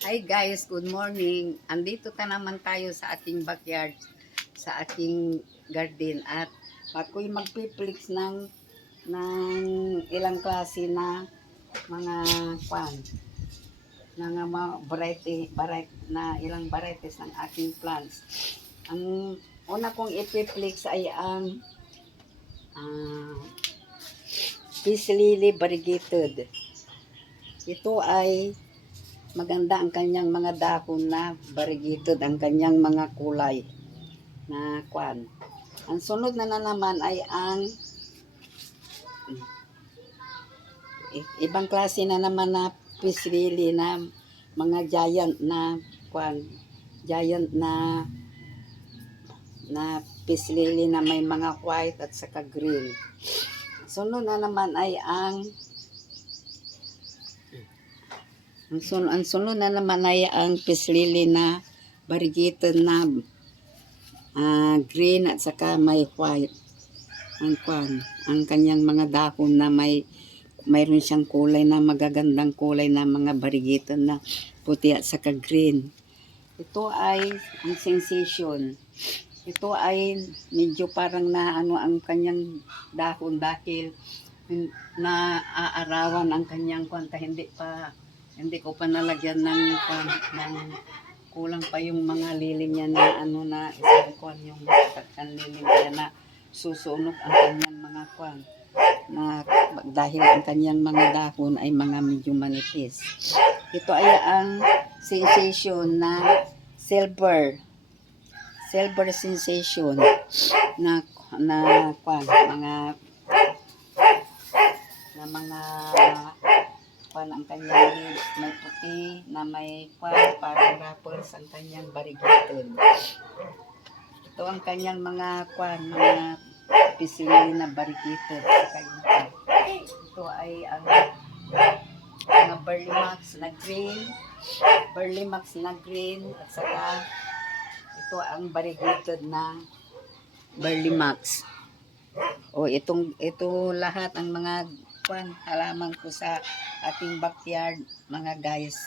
Hi guys, good morning. Andito ka naman tayo sa aking backyard, sa aking garden at ako'y magpiplex ng ilang klase na mga kwan, mga na ilang varieties ng aking plants. Ang una kong ipiplex ay ang peace lily variegated. Ito ay maganda ang kanyang mga dahon na variegated, ang kanyang mga kulay na kwan. Ang sunod na naman ay ang ibang klase na naman na peace lily na mga giant na kwan, giant na peace lily na may mga white at saka green. Sunod na naman ay ang sunod na naman ay ang peace lily na variegated na green at saka may white. Ang kanyang mga dahon na mayroon siyang kulay na magagandang kulay na mga variegated na puti at saka green. Ito ay ang sensation. Ito ay medyo parang na ang kanyang dahon dahil na aarawan ang kanyang kwanta, hindi ko pa nalagyan ng kulang pa yung mga lilim niya na na isang kwan, yung lilim niya na susunog ang kanyang mga kwan na dahil ang kanyang mga dahon ay mga medyo manipis. Ito ay ang sensation na silver sensation na kwan, mga kwan ang kanyang leaves, may puti na may kwan, parang wrappers ang kanyang variegated. Ito ang kanyang mga kwan, mga peace lily na variegated. Ito ay ang mga Burley Max na green, at saka ito ang variegated na Burley Max. Ito lahat ang mga halaman ko sa ating backyard, mga guys,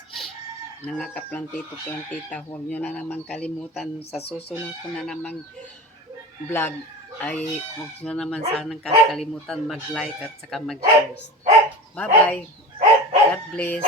mga kaplantito-plantita. Huwag nyo na naman kalimutan sa susunod ko na namang vlog ay huwag nyo naman sanang kakalimutan mag-like at saka mag-share. Bye bye, God bless.